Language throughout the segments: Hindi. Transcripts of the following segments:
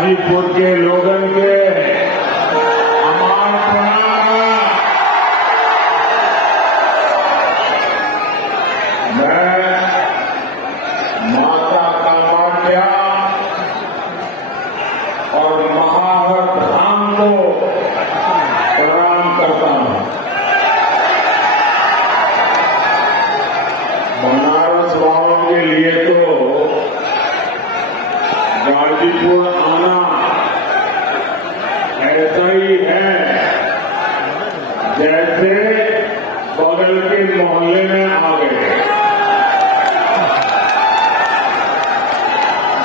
गाजीपुर के लोगन के अमान प्रणाम। मैं माता कामाख्या और महावर धाम को प्रणाम करता हूं। बनारस वालों के लिए तो गाजीपुर आना ऐसा ही है जैसे बगल के मोहल्ले में आ गए।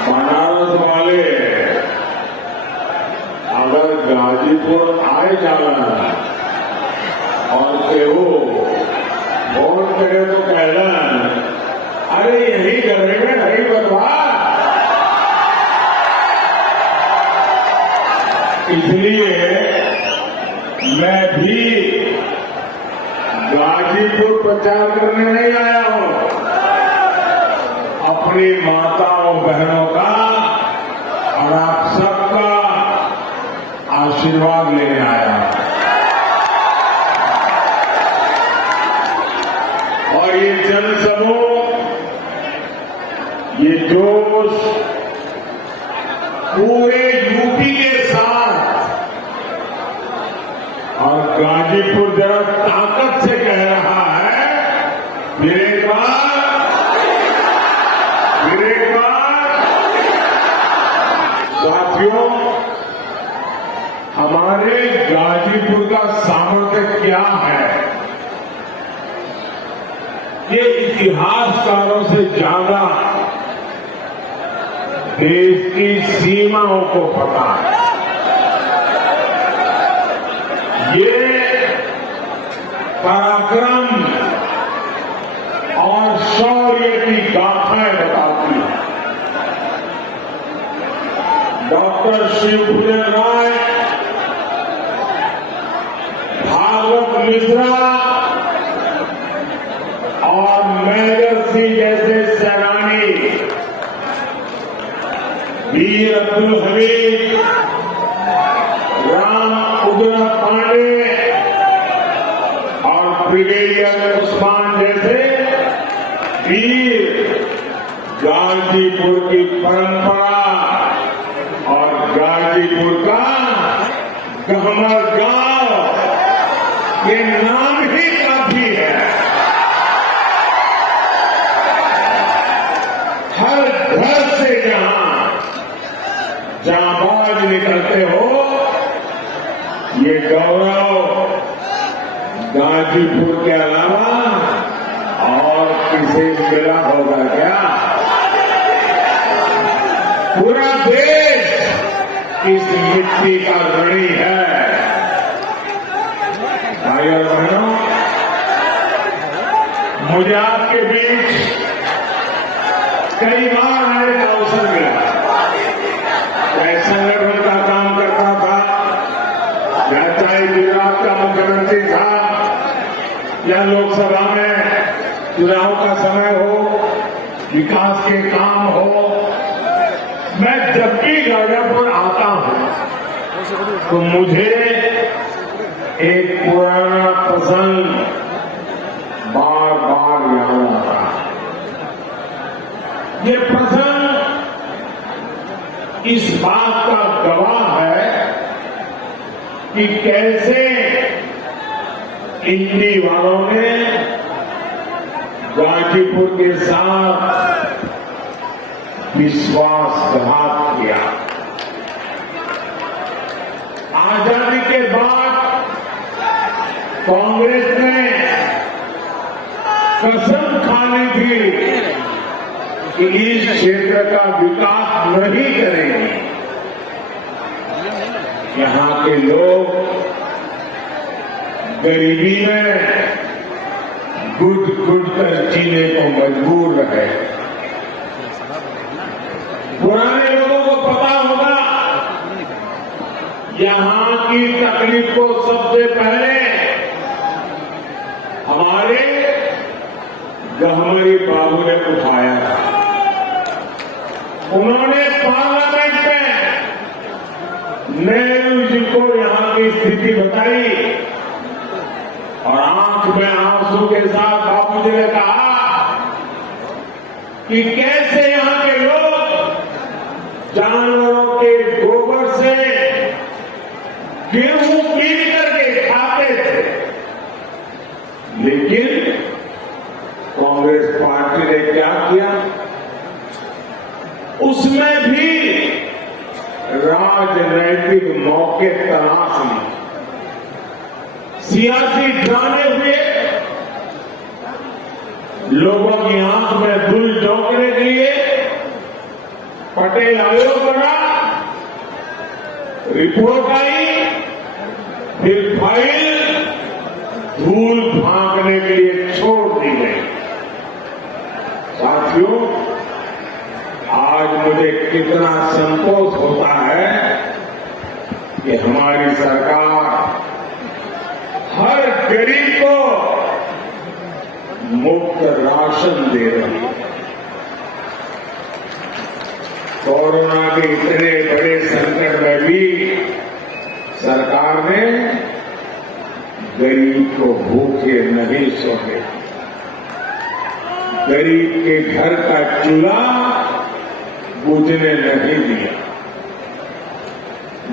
बनारस वाले अगर गाजीपुर आए जाना और केहू फोन करे तो कहना, अरे यही करने में हरी बदवा। इसलिए मैं भी गाजीपुर प्रचार करने नहीं आया हूं, अपनी माताओं बहनों का और आप सबका आशीर्वाद लेने आया हूं। और ये जनसमूह, ये जोश पूरे यूपी के साथ और गाजीपुर जरा ताकत से कह रहा है, फिर एक बार साथियों, हमारे गाजीपुर का सामर्थ्य क्या है, ये इतिहासकारों से ज्यादा देश की सीमाओं को पता है। ये पराक्रम और शौर्य की गाथाएं बताती हैं। डॉक्टर शिवभूषण राय, भागवत मिश्रा और मेजर सिंह जैसे सेनानी, वीर अब्दुल हमीद, राम उदय पांडे और ब्रिगेडियर उस्मान जैसे वीर गाजीपुर की परंपरा और गाजीपुर का गहमर गांव, ये नाम ही काफी है। हर घर से जाबाज निकलते हो, ये गौरव गाजीपुर के अलावा और किसे मिला होगा क्या? पूरा देश इस मिट्टी का ऋणी है। भाई और बहनों, मुझे आपके बीच कई बार आने का अवसर मिला। मैं संगठन का काम करता था, या चाहे गुजरात का मुख्यमंत्री था, या लोकसभा में चुनाव का समय हो, विकास के काम हो, मैं जब भी गाजीपुर आता हूं तो मुझे एक पुराना प्रसंग बार बार याद आता है। ये प्रसंग इस बात का गवाह है कि कैसे इंडी वालों ने गाजीपुर के साथ विश्वासघात किया। आजादी के बाद कांग्रेस ने कसम खानी थी कि इस क्षेत्र का विकास नहीं करेंगे। यहां के लोग गरीबी में घुट कर जीने को मजबूर रहे। पुराने लोगों को पता होगा, यहां की तकलीफ को सबसे पहले हमारे गहमरी बाबू ने उठाया था। उन्होंने पार्लियामेंट में नेहरू जी को यहां की स्थिति बताई और आंख में आंसू के साथ बापू जी ने कहा कि कैसे यहां के लोग जानवरों के गोबर से गेहूं पीस करके खाते थे, लेकिन कांग्रेस पार्टी ने क्या किया, उसमें भी राजनैतिक मौके तलाश लिए, सियासी ड्रामे हुए, लोगों की आंख में धूल झोंकने के लिए पटेल आयोग बना, रिपोर्ट आई, फिर फाइल धूल भागने के लिए छोड़ दी गई। साथियों, आज मुझे कितना संतोष होता है कि हमारी सरकार हर गरीब को मुफ्त राशन दे रही है। कोरोना के इतने बड़े संकट में भी सरकार ने गरीब को भूखे नहीं सोने, गरीब के घर का चूल्हा बुझने नहीं दिया।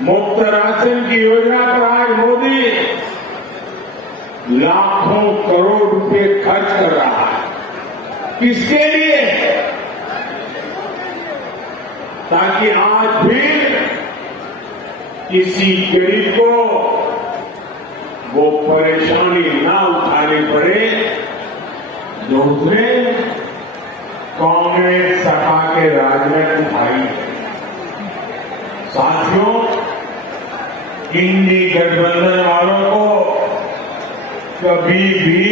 मुफ्त राशन की योजना पर आज मोदी लाखों करोड़ रुपए खर्च कर रहा है। किसके लिए? ताकि आज भी किसी गरीब को वो परेशानी ना उठानी पड़े जो उसने कांग्रेस सपा के राज में उठाई है। साथियों, इंडी गठबंधन वालों को कभी भी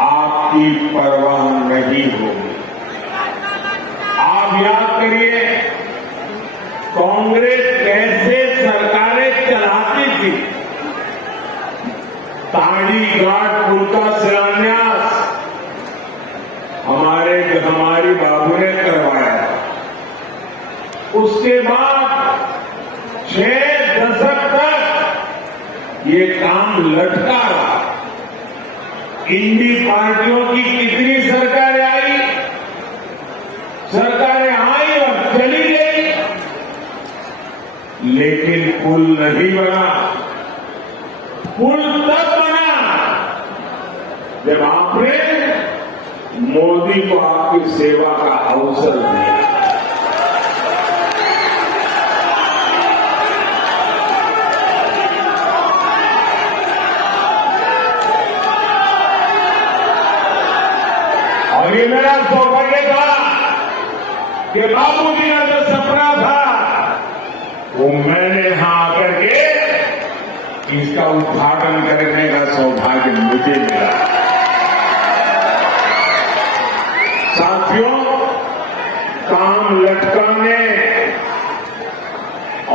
आपकी परवाह नहीं होगी। आप याद करिए, कांग्रेस कैसे सरकारें चलाती थी। ताड़ी घाट पुल का शिलान्यास हमारी बाबू ने करवाया। उसके बाद 6 दशक तक ये काम लटका रहा। इंडी पार्टियों की कितनी सरकारें आई, सरकारें आई और चली गई, लेकिन पुल नहीं बना। पुल तब बना जब आपने मोदी को आपकी सेवा का अवसर दिया। और ये मेरा सौभाग्य था कि बाबूजी का जो सपना था वो मैंने यहां आकर के इसका उद्घाटन करने का सौभाग्य मुझे मिला। साथियों, काम लटकाने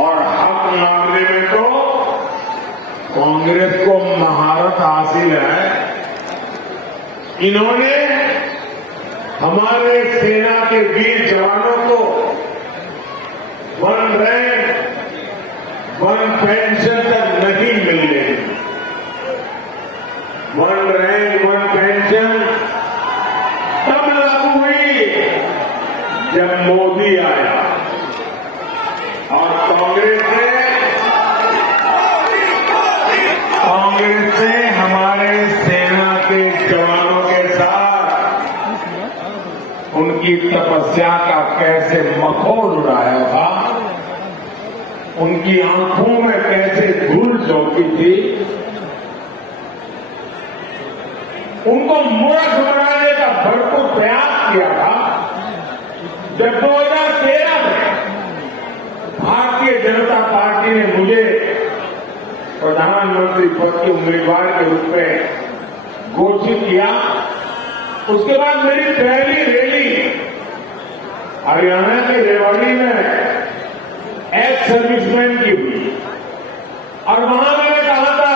और हक मांगने में तो कांग्रेस को महारत हासिल है। इन्होंने हमारे सेना के वीर जवानों को 1 रैंक 1 पेंशन तक नहीं मिलने दी। 1 रैंक 1 पेंशन तब लागू हुई जब मोदी आया और कांग्रेस ने हमारे सेना के जवानों के साथ उनकी तपस्या का कैसे मखौल उड़ाया था, उनकी आंखों में कैसे धूल झोंकी थी, उनको मूर्ख बनाने का भरपूर प्रयास किया था। जब 2013 में भारतीय जनता पार्टी ने मुझे प्रधानमंत्री पद के उम्मीदवार के रूप में घोषित किया, उसके बाद मेरी पहली रैली हरियाणा के रेवाड़ी में एक्स सर्विसमैन की हुई और वहां मैंने कहा था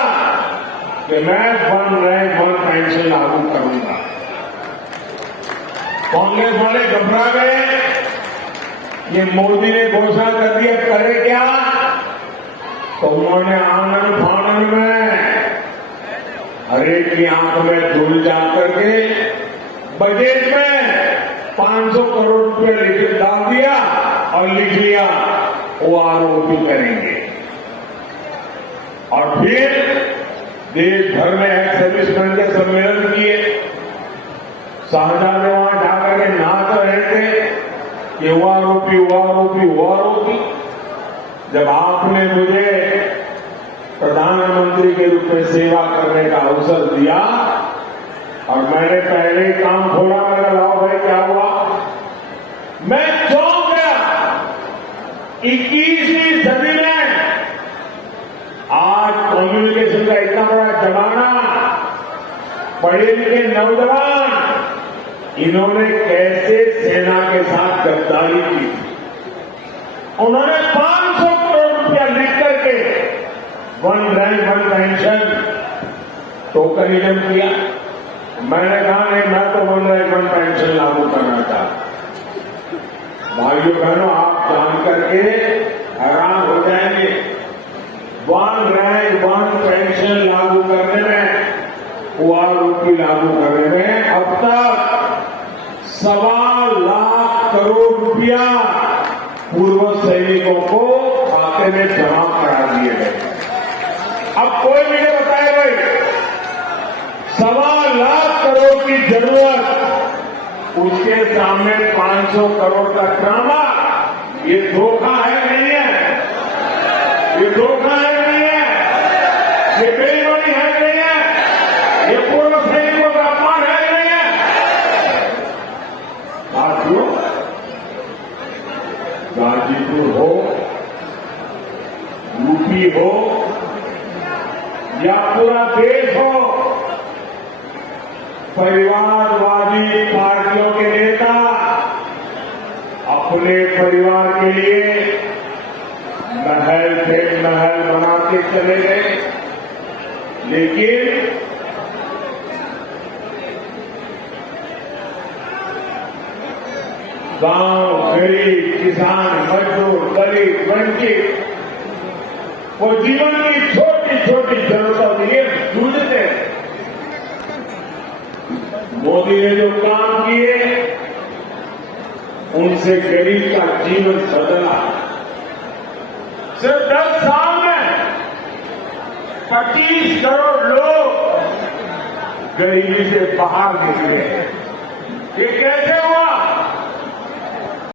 कि मैं 1 रैंक 1 पेंशन लागू करूंगा। कांग्रेस वाले घबरा गए, ये मोदी ने घोषणा कर दिया, करे क्या? तो उन्होंने आंगन फांगन में हर एक की आंख में धूल जा करके बजट में 500 करोड़ रुपए लिख डाल दिया और लिख लिया वो आरोपी करेंगे। और फिर देश भर में एक्स सर्विसमैन के सम्मेलन किए, शाहजहां ने वहां जाकर के नाच रहे थे कि वो आरोपी वो आरोपी वो आरोपी। जब आपने मुझे प्रधानमंत्री के रूप में सेवा करने का अवसर दिया और मैंने पहले ही काम खोला, मैंने लाओ भाई क्या हुआ, मैं चौंक गया। 21वीं सदी में आज कम्युनिकेशन का इतना बड़ा जमाना, पढ़े लिखे नौजवान, इन्होंने कैसे सेना के साथ गद्दारी की। उन्होंने 500 करोड़ रुपया लिख करके one rank one pension tokenism किया। मैंने कहा नहीं, मैं तो वन रैंक वन पेंशन लागू करना चाहता। भाइयों बहनों, आप जान करके हैरान हो जाएंगे, वन रैंक वन पेंशन लागू करने में, ओआरओपी लागू करने में अब तक 1.25 लाख करोड़ रुपया पूर्व सैनिकों को खाते में जमा करा दिए गए। अब कोई मुझे बताए भाई, 1.25 लाख करोड़ की जरूरत, उसके सामने 500 करोड़ का ड्रामा, ये धोखा है नहीं है? ये धोखा है नहीं है? ये बेईमानी है नहीं है? ये पूर्व सैनिकों का अपमान है नहीं है? साथियों, गाजीपुर हो, यूपी हो या पूरा देश हो, परिवारवादी पार्टियों के नेता अपने परिवार के लिए महल पे महल बना के चले गए, लेकिन गांव, गरीब, किसान, मजदूर, दलित, वंचित, वो जीवन की छोटी छोटी जरूरतों के लिए जूझते हैं। मोदी ने जो काम किए, उनसे गरीब का जीवन बदला। सिर्फ 10 साल में 25 करोड़ लोग गरीबी से बाहर निकले। ये कैसे हुआ?